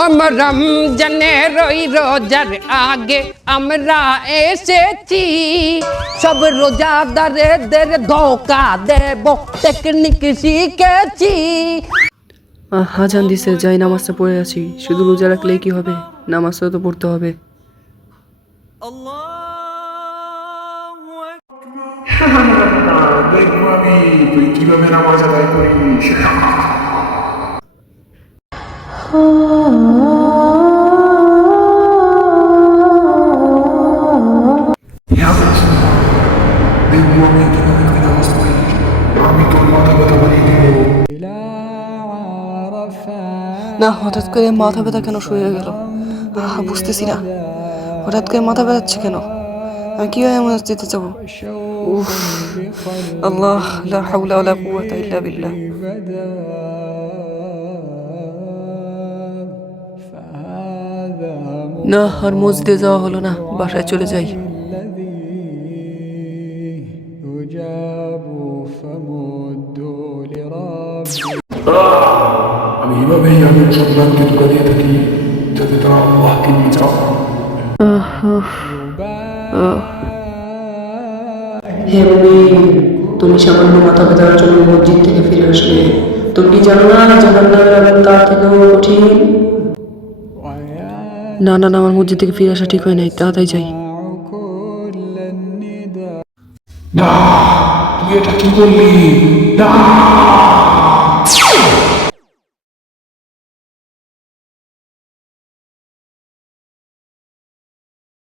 আমার রমজানের ওই রোজার আগে আমরা এসেছি সব রোজাদারেদের ধোকা দেব টেকনিক শিখেছি হাজান দিছে যাই নামাজটা পড়ে আছি। শুধু রোজা রাখলেই কি হবে? নামাজটা তো পড়তে হবে। দেখব আমি তুই কীভাবে নামাজ আদায় করিস। না হঠাৎ করে মাথা ব্যথা কেন শুরু হয়ে গেল? আহ, বুঝতেছি না। হঠাৎ করে মাথা ব্যথাচ্ছে কেন? আমি কীভাবে এমন যেতে উফ আল্লাহ লা হাওলা ওয়ালা কুওয়াতা ইল্লা বিল্লাহ। না আর মসজিদে যাওয়া হলো না বাসায় চলে যাই। আমি এভাবেই আমি সন্তানকে দিয়ে থাকি যাতে তারা আল্লাহকে নিয়ে যাও হে তুমি সামান্য মাথা ব্যথার জন্য মসজিদ থেকে ফিরে আসলে। তুমি জানো না জাহান্নামের আগুন তার থেকেও কঠিন? না না না আমার মসজিদ থেকে ফিরে আসা ঠিক হয় নাই তাড়াতাড়ি যাই। না। তুই এটা কি করলি না